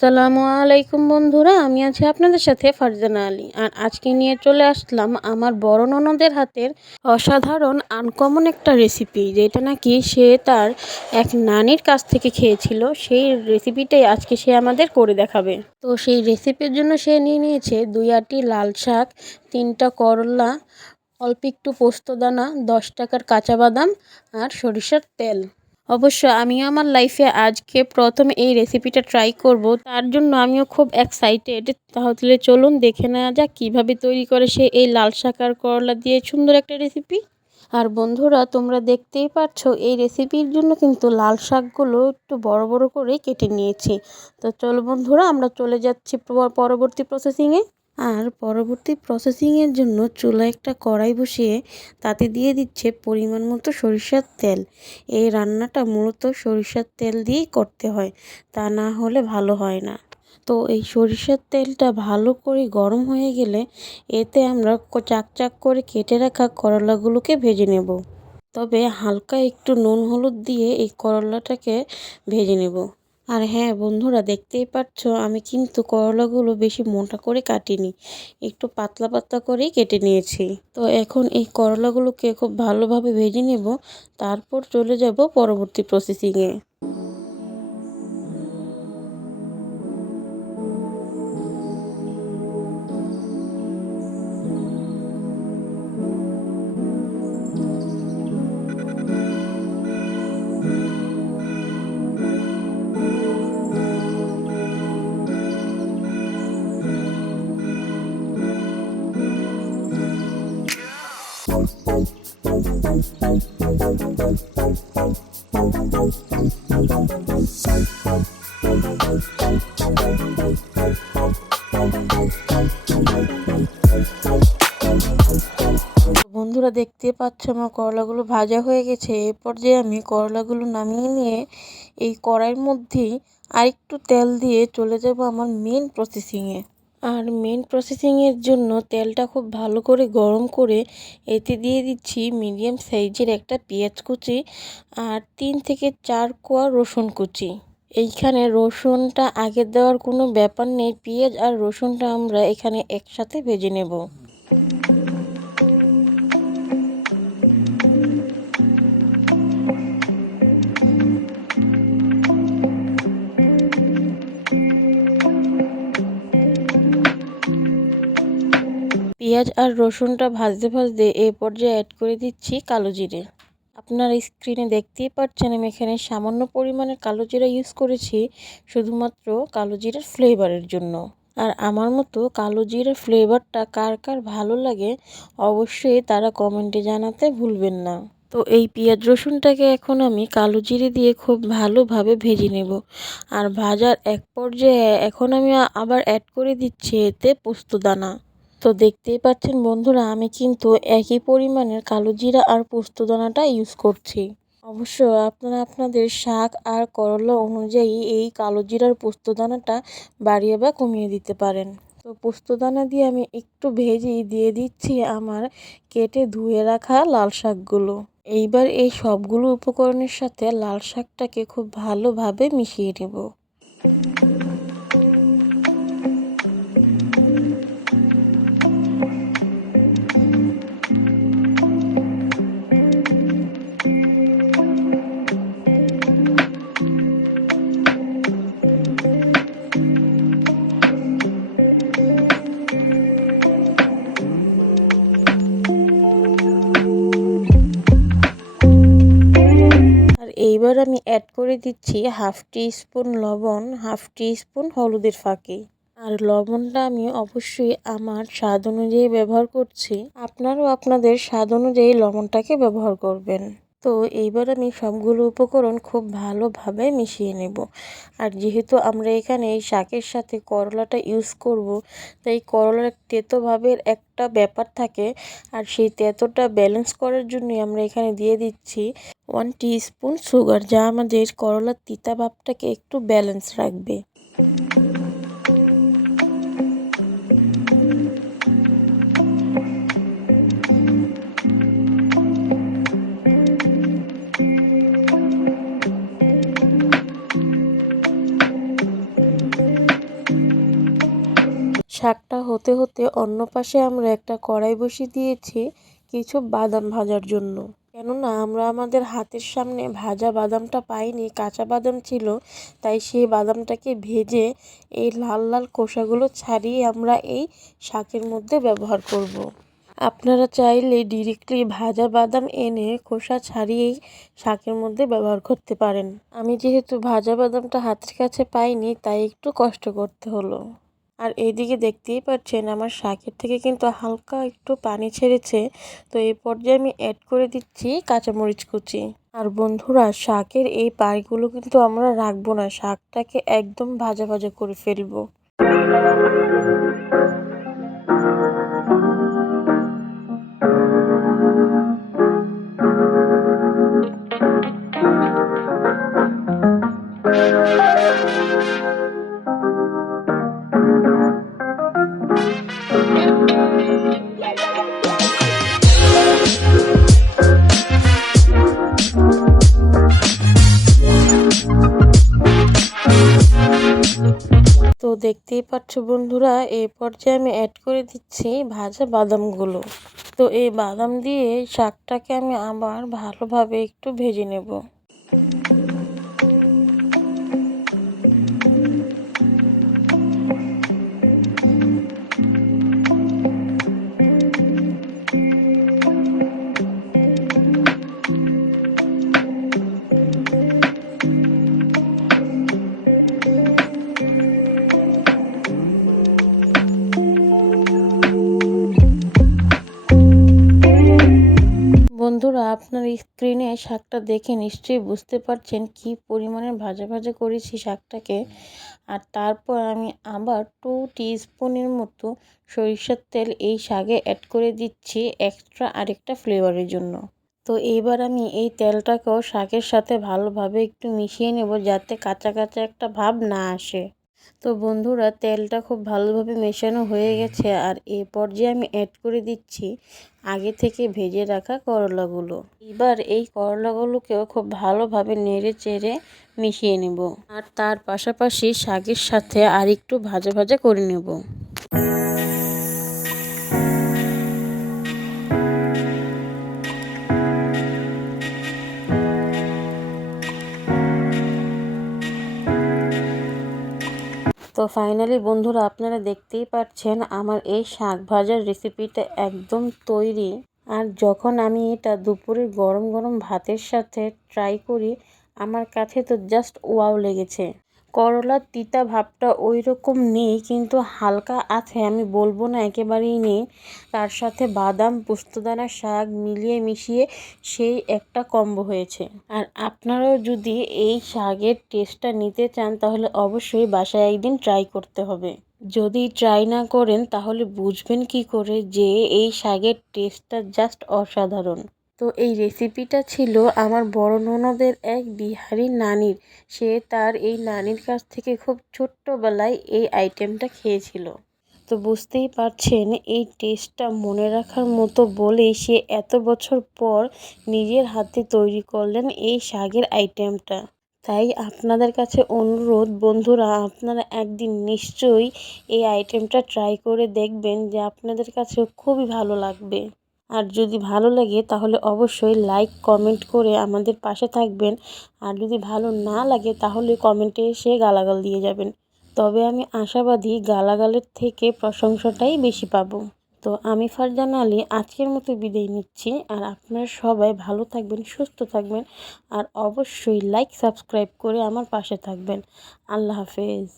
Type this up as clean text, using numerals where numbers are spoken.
আসসালামু আলাইকুম বন্ধুরা, আমি আছি আপনাদের সাথে ফারজানা আলী। আর আজকে নিয়ে চলে আসলাম আমার বড় ননদের হাতের অসাধারণ আনকমন একটা রেসিপি, যেটা নাকি সে তার এক নানির কাছ থেকে খেয়েছিল। সেই রেসিপিটাই আজকে সে আমাদের করে দেখাবে। তো সেই রেসিপির জন্য সে নিয়ে নিয়েছে 2 আটি লাল শাক, 3টা করলা, অল্প একটু পোস্তদানা, 10 টাকার কাঁচা বাদাম আর সরিষার তেল। অবশ্য আমিও আমার লাইফে আজকে প্রথম এই রেসিপিটা ট্রাই করব, তার জন্য আমিও খুব এক্সাইটেড। তাহলে চলুন দেখে নেওয়া যাক কীভাবে তৈরি করে সে এই লাল শাক আর করলা দিয়ে সুন্দর একটা রেসিপি। আর বন্ধুরা, তোমরা দেখতেই পাচ্ছ এই রেসিপির জন্য কিন্তু লাল শাকগুলো একটু বড় বড় করে কেটে নিয়েছি। তো চলো বন্ধুরা, আমরা চলে যাচ্ছি পরবর্তী প্রসেসিংয়ে। আর পরবর্তী প্রসেসিংয়ের জন্য চুলায় একটা কড়াই বসিয়ে তাতে দিয়ে দিচ্ছে পরিমাণ মতো সরিষার তেল। এই রান্নাটা মূলত সরিষার তেল দিয়েই করতে হয়, তা না হলে ভালো হয় না। তো এই সরিষার তেলটা ভালো করে গরম হয়ে গেলে এতে আমরা চাক করে কেটে রাখা করলাগুলোকে ভেজে নেব। তবে হালকা একটু নুন হলুদ দিয়ে এই করলাটাকে ভেজে নেব। আর হ্যাঁ বন্ধুরা, দেখতেই পাচ্ছ আমি কিন্তু করলাগুলো বেশি মোটা করে কাটিনি, একটু পাতলা পাতলা করেই কেটে নিয়েছি। তো এখন এই করলাগুলোকে খুব ভালোভাবে ভেজে নেব, তারপর চলে যাব পরবর্তী প্রসেসিংয়ে। বন্ধুরা, দেখতে পাচ্ছ আমার করলাগুলো ভাজা হয়ে গেছে। এরপর যে আমি করলাগুলো নামিয়ে নিয়ে এই কড়াইয়ের মধ্যেই আরেকটু তেল দিয়ে চলে যাব আমার মেন প্রসেসিংয়ে। আর মেন প্রসেসিংয়ের জন্য তেলটা খুব ভালো করে গরম করে এতে দিয়ে দিচ্ছি মিডিয়াম সাইজের একটা পেঁয়াজ কুচি আর 3 থেকে 4 কোয়া রসুন কুচি। এইখানে রসুনটা আগে দেওয়ার কোনো ব্যাপার নেই, পেঁয়াজ আর রসুনটা আমরা এখানে একসাথে ভেজে নেব। পেঁয়াজ আর রসুনটা ভাজতে ভাজতে এই পর্যায়ে অ্যাড করে দিচ্ছি কালো জিরে। আপনারা স্ক্রিনে দেখতেই পাচ্ছেন আমি এখানে সামান্য পরিমাণে কালো জিরা ইউজ করেছি, শুধুমাত্র কালো জিরার ফ্লেভারের জন্য। আর আমার মতো কালো জিরার ফ্লেভারটা কার কার ভালো লাগে অবশ্যই তারা কমেন্টে জানাতে ভুলবেন না। তো এই পেঁয়াজ রসুনটাকে এখন আমি কালো জিরে দিয়ে খুব ভালোভাবে ভেজে নেব। আর ভাজার এক পর্যায়ে এখন আমি আবার অ্যাড করে দিচ্ছি এতে পোস্তদানা। তো দেখতেই পাচ্ছেন বন্ধুরা, আমি কিন্তু একই পরিমাণের কালো জিরা আর পোস্তদানাটা ইউজ করছি। অবশ্য আপনারা আপনাদের শাক আর করলা অনুযায়ী এই কালো জিরার পোস্তদানাটা বাড়িয়ে বা কমিয়ে দিতে পারেন। তো পোস্তদানা দিয়ে আমি একটু ভেজেই দিয়ে দিচ্ছি আমার কেটে ধুয়ে রাখা লাল শাকগুলো। এইবার এই সবগুলো উপকরণের সাথে লাল শাকটাকে খুব ভালোভাবে মিশিয়ে নেব। এইবার আমি অ্যাড করে দিচ্ছি হাফ টি স্পুন লবণ, হাফ টি স্পুন হলুদের ফাঁকি। আর লবণটা আমি অবশ্যই আমার স্বাদ অনুযায়ী ব্যবহার করছি, আপনারাও আপনাদের স্বাদ অনুযায়ী লবণটাকে ব্যবহার করবেন। তো এইবার আমি সবগুলো উপকরণ খুব ভালোভাবে মিশিয়ে নেব। আর যেহেতু আমরা এখানে এই শাকের সাথে করলাটা ইউজ করব, তাই করলার তেতো ভাবের একটা ব্যাপার থাকে, আর সেই তেতোটা ব্যালেন্স করার জন্যই আমরা এখানে দিয়ে দিচ্ছি 1 টিস্পুন সুগার, যা আমাদের করলার তিতা ভাবটাকে একটু ব্যালেন্স রাখবে। শাকটা হতে হতে অন্য পাশে আমরা একটা কড়াই বসিয়ে দিয়েছি কিছু বাদাম ভাজার জন্য। কেননা আমরা আমাদের হাতের সামনে ভাজা বাদামটা পাইনি, কাঁচা বাদাম ছিল, তাই সেই বাদামটাকে ভেজে এই লাল লাল খোসাগুলো ছাড়িয়ে আমরা এই শাকের মধ্যে ব্যবহার করব। আপনারা চাইলে ডিরেক্টলি ভাজা বাদাম এনে খোসা ছাড়িয়েই শাকের মধ্যে ব্যবহার করতে পারেন। আমি যেহেতু ভাজা বাদামটা হাতের কাছে পাইনি, তাই একটু কষ্ট করতে হলো। আর এইদিকে দেখতেই পাচ্ছেন আমার শাকের থেকে কিন্তু হালকা একটু পানি ছেড়েছে। তো এই পর্যায়ে আমি অ্যাড করে দিচ্ছি কাঁচামরিচ কুচি। আর বন্ধুরা, শাকের এই পানিগুলো কিন্তু আমরা রাখবো না, শাকটাকে একদম ভাজা ভাজা করে ফেলবো। তো দেখতেই পাচ্ছ বন্ধুরা, এই পর্যায়ে আমি অ্যাড করে দিচ্ছি ভাজা বাদামগুলো। তো এই বাদাম দিয়ে শাকটাকে আমি আবার ভালোভাবে একটু ভেজে নেব। বন্ধুরা, আপনার স্ক্রিনে শাকটা দেখে নিশ্চয়ই বুঝতে পারছেন কি পরিমাণে ভাজা ভাজা করেছি শাকটাকে। আর তারপর আমি আবার 2 টিস্পুনের মতো সরিষার তেল এই শাকে অ্যাড করে দিচ্ছি এক্সট্রা আরেকটা ফ্লেভারের জন্য। তো এইবার আমি এই তেলটাকেও শাকের সাথে ভালোভাবে একটু মিশিয়ে নেব, যাতে কাঁচা কাঁচা একটা ভাব না আসে। তো বন্ধুরা, তেলটা খুব ভালোভাবে মেশানো হয়ে গেছে। আর এই পর্যায়ে আমি অ্যাড করে দিচ্ছি আগে থেকে ভেজে রাখা করলাগুলো। এবার এই করলাগুলোকেও খুব ভালোভাবে নেড়ে চেড়ে মিশিয়ে নেব। আর তার পাশাপাশি শাকের সাথে আর একটু ভাজা ভাজা করে নেব। তো ফাইনালি বন্ধুরা, আপনারা দেখতেই পাচ্ছেন আমার এই শাক ভাজার রেসিপিটা একদম তৈরি। আর যখন আমি এটা দুপুরের গরম গরম ভাতের সাথে ট্রাই করি, আমার কাছে তো জাস্ট ওয়াও লেগেছে। করলার তিতা ভাবটা ওই রকম নেই, কিন্তু হালকা আছে, আমি বলবো না একেবারেই নেই। তার সাথে বাদাম পোস্তদানা শাক মিলিয়ে মিশিয়ে সেই একটা কম্বো হয়েছে। আর আপনারাও যদি এই শাকের টেস্টটা নিতে চান, তাহলে অবশ্যই বাসায় একদিন ট্রাই করতে হবে। যদি ট্রাই না করেন তাহলে বুঝবেন কি করে যে এই শাকের টেস্টটা জাস্ট অসাধারণ। তো এই রেসিপিটা ছিল আমার বড় ননদের এক বিহারি নানির। সে তার এই নানির কাছ থেকে খুব ছোট্টবেলায় এই আইটেমটা খেয়েছিল। তো বুঝতেই পারছেন এই টেস্টটা মনে রাখার মতো বলেই সে এত বছর পর নিজের হাতে তৈরি করলেন এই শাকের আইটেমটা। তাই আপনাদের কাছে অনুরোধ বন্ধুরা, আপনারা একদিন নিশ্চয়ই এই আইটেমটা ট্রাই করে দেখবেন, যে আপনাদের কাছে খুবই ভালো লাগবে। আর যদি ভালো লাগে তাহলে অবশ্যই লাইক কমেন্ট করে আমাদের পাশে থাকবেন। আর যদি ভালো না লাগে তাহলে কমেন্টে এসে গালাগাল দিয়ে যাবেন। তবে আমি আশাবাদী গালাগালের থেকে প্রশংসাটাই বেশি পাবো। তো আমি ফারজানা আলী আজকের মতো বিদায় নিচ্ছি। আর আপনারা সবাই ভালো থাকবেন, সুস্থ থাকবেন। আর অবশ্যই লাইক সাবস্ক্রাইব করে আমার পাশে থাকবেন। আল্লাহ হাফেজ।